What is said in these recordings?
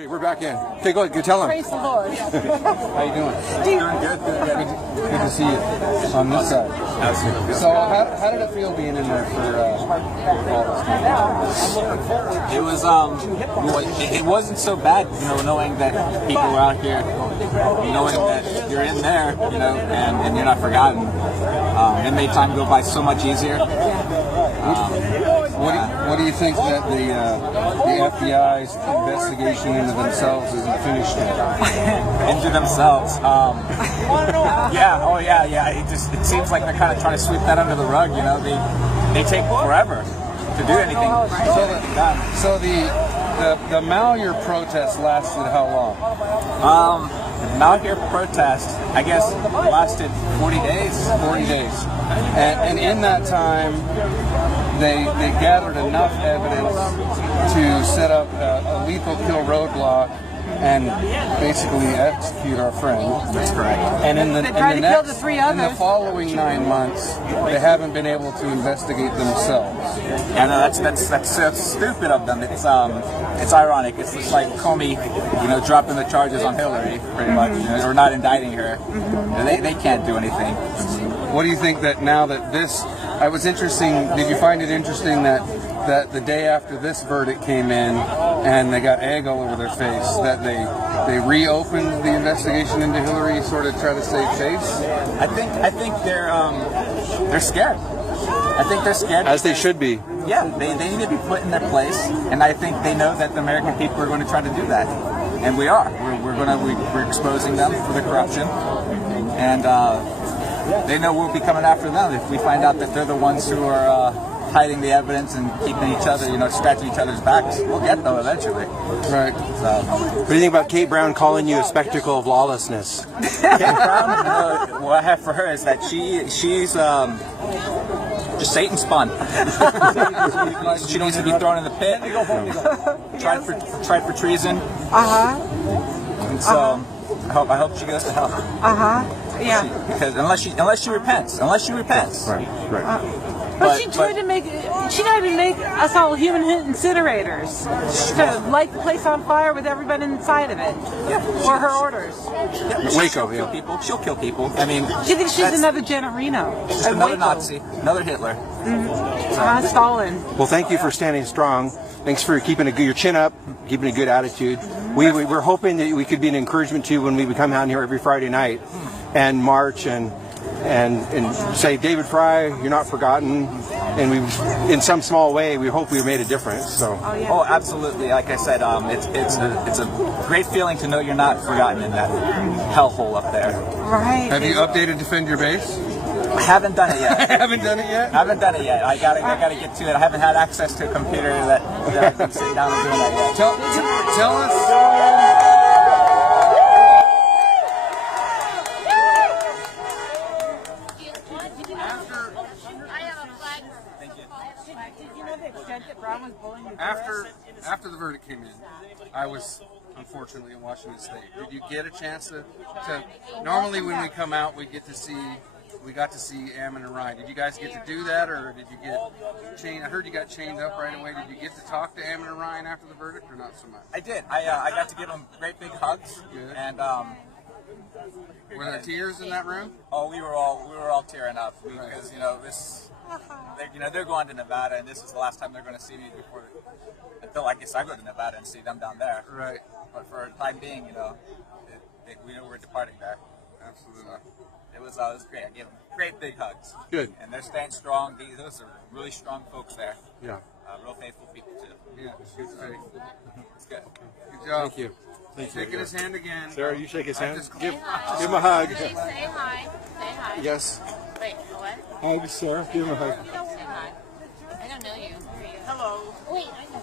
Okay, we're back in. Okay, go ahead. Go tell him. Praise the Lord. How you doing? Doing good. Good to see you on this side. Absolutely. So, how did it feel being in there for all this time? It was it wasn't so bad, knowing that people were out here, knowing that you're in there, and you're not forgotten. It made time go by so much easier. What do you think that the FBI's investigation into themselves isn't finished yet? Into themselves? It seems like they're kind of trying to sweep that under the rug. They take forever to do anything. So the Malheur protest lasted how long? Malheur protest, I guess, lasted 40 days. 40 days. And in that time, they gathered enough evidence to set up a lethal kill roadblock and basically execute our friend. That's correct. And in the following 9 months, they haven't been able to investigate themselves. Yeah, no, that's stupid of them. It's ironic. It's just like Comey, dropping the charges on Hillary, pretty much, or not indicting her. They can't do anything. What do you think that now that this? I was interesting. Did you find it interesting that the day after this verdict came in and they got egg all over their face, that they reopened the investigation into Hillary, sort of try to save face? I think they're scared. I think they're scared. As they should be. Yeah, they need to be put in their place, and I think they know that the American people are going to try to do that, and we are. We're exposing them for the corruption, and they know we'll be coming after them if we find out that they're the ones who are hiding the evidence and keeping each other, scratching each other's backs. We'll get them eventually. Right. So, what do you think about Kate Brown calling you a spectacle of lawlessness? Kate Brown, what I have for her is that she's just Satan spun. She needs to be thrown in the pit. Tried for treason. And so I hope she goes to hell. Yeah. Because unless she repents. Right. But she tried to make us all human incinerators. To light the place on fire with everybody inside of it. Yeah. Or her orders. Yeah, Waco, yeah. She'll kill people. I mean, She thinks she's another Generino. Just another Nazi. Another Hitler. Stalin. Well, thank you for standing strong. Thanks for keeping your chin up, keeping a good attitude. We're hoping that we could be an encouragement to you when we come down here every Friday night and march and say, David Fry, you're not forgotten. And we, in some small way, we hope we've made a difference. So. Oh, absolutely. Like I said, it's a great feeling to know you're not forgotten in that hellhole up there. Right. Have you updated Defend Your Base? I haven't done it yet. Haven't done it yet? I haven't done it yet. I gotta get to it. I haven't had access to a computer that I've been sitting down and doing that yet. Tell us. After the verdict came in, I was unfortunately in Washington State. Did you get a chance to normally when we come out we got to see Ammon and Ryan. Did you guys get to do that, or did you get chained? I heard you got chained up right away. Did you get to talk to Ammon and Ryan after the verdict, or not so much? I did. I got to give them great big hugs. Good. And were there tears in that room? Oh, we were all tearing up because they're going to Nevada, and this is the last time they're going to see me before. Until I guess I go to Nevada and see them down there. Right. But for a time being, we know we're departing there. Absolutely. So it was great. I gave them great big hugs. Good. And they're staying strong. Those are really strong folks there. Yeah. Real faithful people too. Yeah. Good faith. It's good. Good job. Thank you. Shaking his hand again. Sarah, you shake his hand. Give him a hug. Say hi. Say hi. Yes. Wait, what? Hug, Sarah. Give him a hug. Say hi. I don't know you. Who are you? Hello. Wait, I know.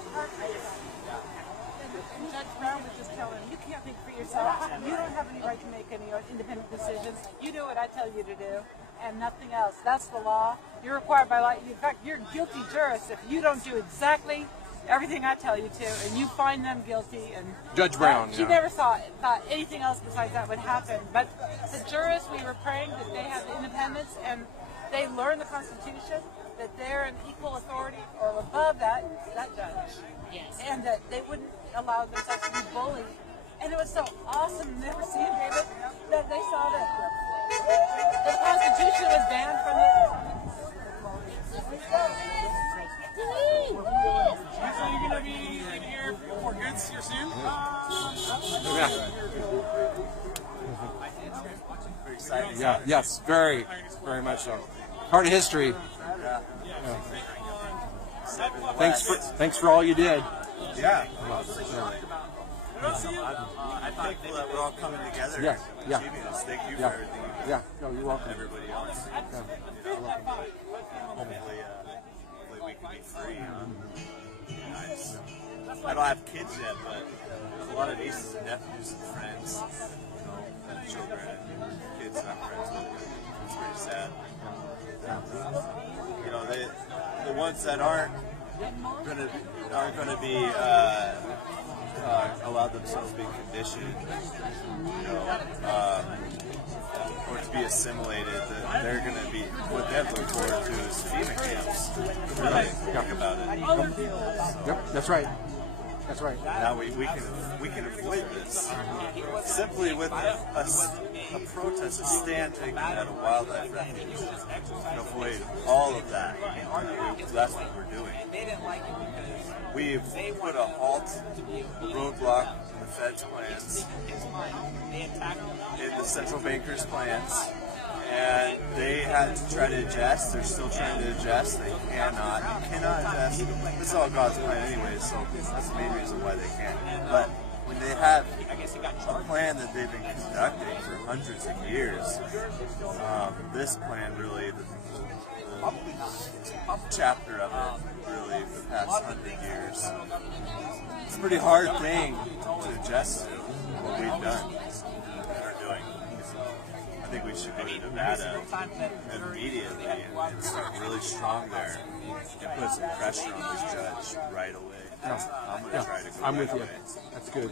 Judge Brown was just telling you can't think for yourself. You don't have any right to make any independent decisions. You do what I tell you to do, and nothing else. That's the law. You're required by law. In fact, you're a guilty jurist if you don't do exactly everything I tell you to, and you find them guilty. And Judge Brown. She never thought anything else besides that would happen. But the jurists, we were praying that they have independence and they learn the Constitution. that they're an equal authority or above that judge. Yes. And that they wouldn't allow themselves to be bullied. And it was so awesome, never seen David, that they saw that the Constitution was banned from it. So you're gonna be in here for goods here soon? Yeah. Yes. Very much so. Part of history. Thanks for all you did. Yeah. I'm thankful that we're all coming together. Yes. Yeah. Achieving this. Thank you Yeah. for everything. Yeah. No, you're welcome. Everybody else. Hopefully we can be free. I don't have kids yet, but a lot of nieces and nephews and friends, children and kids not friends with them. It's pretty sad. The ones that aren't gonna be allow themselves to be conditioned, or to be assimilated. They're going to be what they have to look forward to is FEMA camps. Really think about it. Yep, that's right. That's right. Now we can avoid this simply with a protest, a stand taken at a wildlife refuge. We can avoid all of that. That's what we're doing. We've put a halt, roadblock in the Fed's plans, in the central bankers' plans, and they had to try to adjust. They're still trying to adjust. They cannot. You cannot adjust. It's all God's plan anyway, so that's the main reason why they can't. But when they have a plan that they've been conducting for hundreds of years, this plan really, the chapter of it, really, for the past 100 years, it's a pretty hard thing to adjust to what we've done and are doing. I think we should go to Nevada immediately and start really strong there and put some pressure on this judge right away. I'm going to try to go I'm right with you. away. That's good.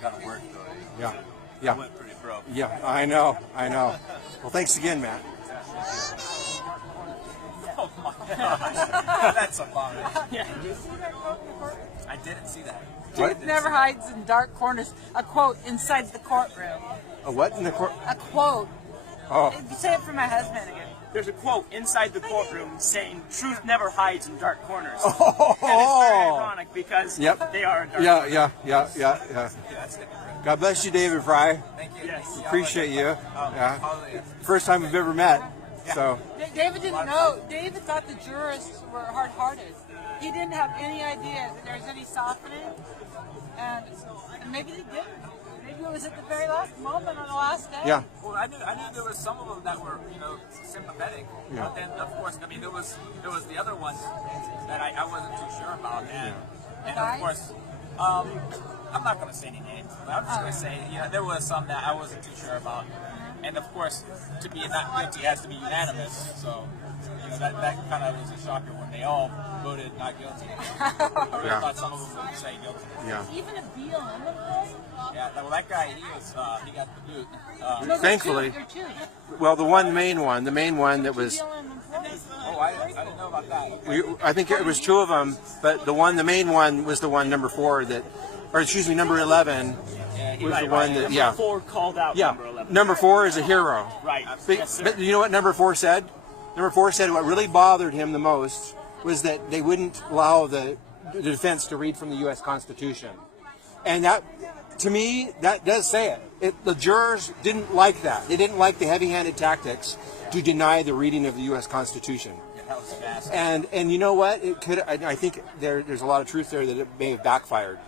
Got to work though. Yeah. I Yeah. went pretty broke. Yeah. I know. Well, thanks again, Matt. Oh my God. That's a bummer. Did you see that quote in the court? I didn't see that. Truth never hides in dark corners. A quote inside the courtroom. A what in the court? A quote. Oh. Say it for my husband again. There's a quote inside the courtroom saying, "Truth never hides in dark corners." Oh. And it's very ironic because they are in dark corners. Yeah. God bless you, David Fry. Thank you. Yes. Appreciate you. Yeah. First time we've ever met. So. David didn't know. David thought the jurists were hard-hearted. He didn't have any idea that there was any softening, and maybe they didn't. Maybe it was at the very last moment on the last day. Yeah. Well, I knew there was some of them that were, sympathetic. Yeah. But then, of course, there was the other ones that I wasn't too sure about, and of course, I'm not going to say any names, but I'm just going to say, there was some that I wasn't too sure about, and of course, to be not guilty has to be unanimous. So, that kind of was a shocker when they all voted not guilty. I really thought some of them would say guilty. Yeah. Even a BLM involved? Yeah, well, that guy, he got the boot. No, Thankfully. They're two. Well, the main one that was. Oh, I didn't know about that. I think it was two of them, but the main one was the one number 4 number 11 was the one that, Number 4 called out number 11. Number 4 is a hero. Right. But you know what number 4 said? Number 4 said what really bothered him the most was that they wouldn't allow the defense to read from the U.S. Constitution. And that, to me, that does say it. The jurors didn't like that. They didn't like the heavy-handed tactics to deny the reading of the U.S. Constitution. Yeah, that was fast. And you know what? It could. I think there's a lot of truth there that it may have backfired.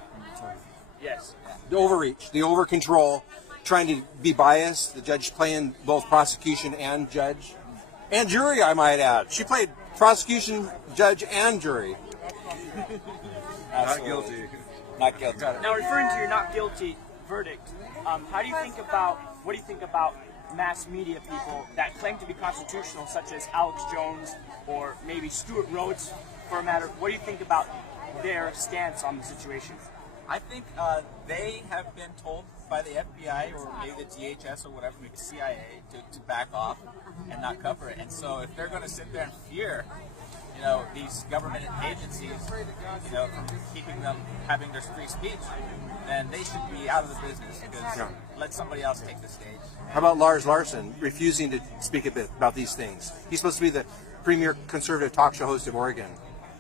Yes. The overreach, the over-control, trying to be biased, the judge playing both prosecution and judge. And jury, I might add. She played prosecution, judge, and jury. Not guilty. Not guilty. Now, referring to your not guilty verdict, what do you think about mass media people that claim to be constitutional, such as Alex Jones or maybe Stuart Rhodes, for a matter? What do you think about their stance on the situation? I think they have been told by the FBI or maybe the DHS or whatever, maybe CIA, to back off and not cover it. And so if they're going to sit there and fear you know, these government agencies, you know, from keeping them having their free speech, then they should be out of the business because let somebody else take the stage. How about Lars Larson refusing to speak a bit about these things? He's supposed to be the premier conservative talk show host of Oregon.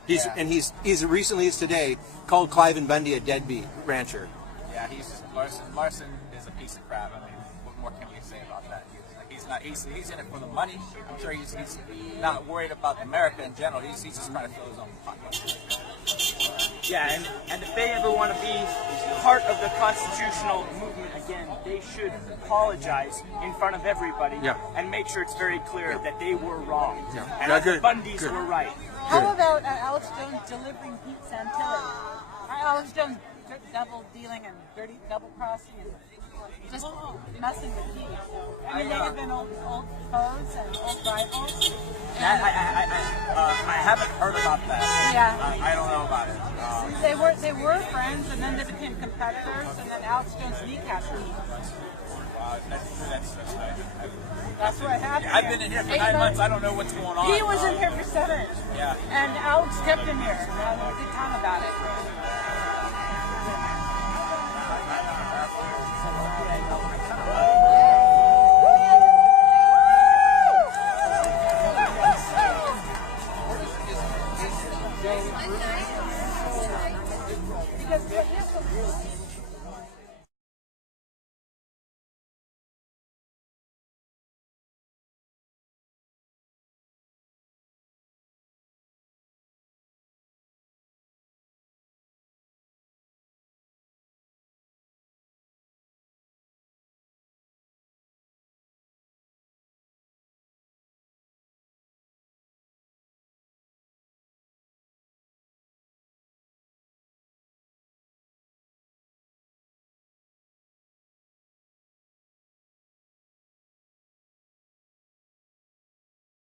He's recently as today called Cliven Bundy a deadbeat rancher. Yeah, he's just, Larson is a piece of crap. I mean, what more can we say about that? He's in it for the money. I'm sure he's not worried about America in general. He's just trying to fill his own pocket. Yeah, and if they ever want to be part of the constitutional movement again, they should apologize in front of everybody and make sure it's very clear that they were wrong and that the Bundys were right. How about Alex Jones delivering Pete Santilli? Alex Jones double dealing and dirty double crossing and just messing with Pete. I mean, they have been old foes and old rivals. I haven't heard about that. Yeah. I don't know about it. They were friends, and then they became competitors, and then Alex Jones kneecapped Pete. That's what happened. I've been in here for 9 months. I don't know what's going on. He was in here for 7. Yeah. And Alex kept him here. And had a good time about it.